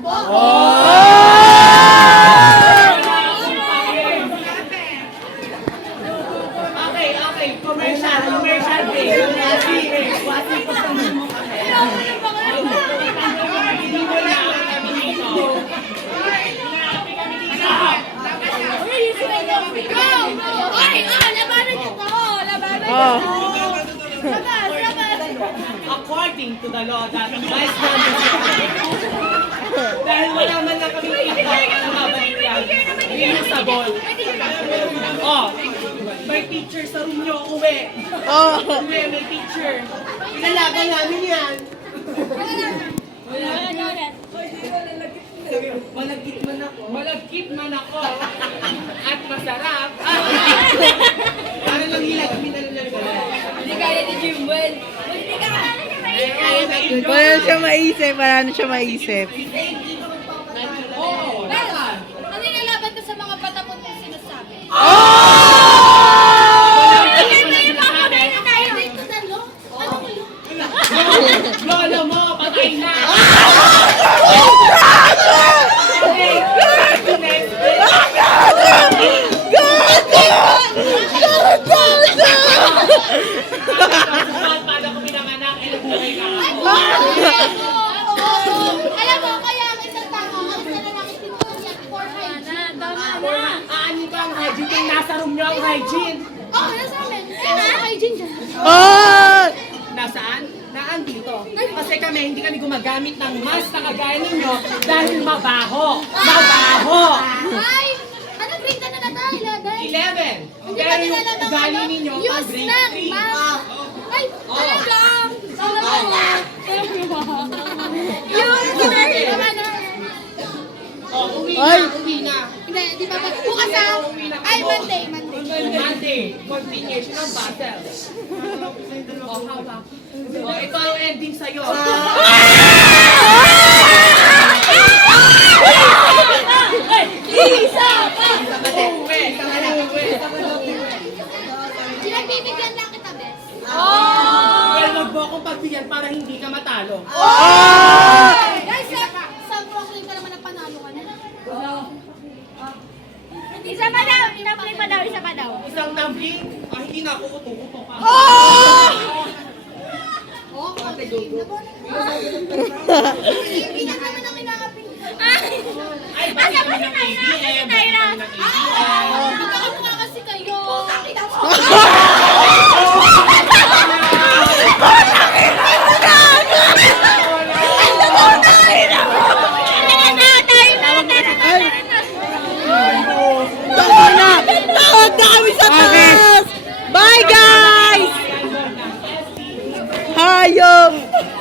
Okay. Commercial break. Wasi pa sa mo kami. Hindi mo na kami dito. According to the law that vice dahil wala man lang kami kita na mabalik yan. Reusable. May picture sa room nyo, uwi. Uwi, may picture. Pinalaban namin yan. Malagkit man ako. At masarap. Para lang hilagmin na lang. Hindi kaya ni Jimwell. Wala na siya maisip, Ano yung nalaban ko sa mga patapon kong sinasabi? Lolo mo, patay na! Paano ko pinanganak, buhay ka ako. Alam mo, kaya ang isang tao, ang isa na lang itinutulak for hygiene. Aani ka ang hygiene, kung nasa room nyo ang hygiene. Oo, nasa amin. Kaya hygiene dyan. Nasaan? Naandito. Kasi kami, hindi kami gumagamit ng mask na kagaya ninyo dahil mabaho. Mabaho! Ay! Ano grade na tayo, Laday? 11. Hindi Pero ba yung nila ng ugali ano? ninyo, pang Use grade ng 3. mask. Ay, talaga? Alam mo. Yung Uwi na. Hindi, di ba? Bukas ay, Monday. Monday, continuation ng battle. Hawak. Ito ang ending sa'yo. Isa pa! Uwi. Sinagbibigyan lang kita, bes. Well, wag mo akong pagbigyan para hindi ka matalo. Guys, sa proclaim ka naman ang panalo ka na. Isa pa daw, isa pa daw. Isang tumbling, hindi na ako uto-uto pa. Oo, proclaim. Hindi na naman ang inakapin. Ay, bakit kami ng ABM? Tyra? Bakit kami ng ABM?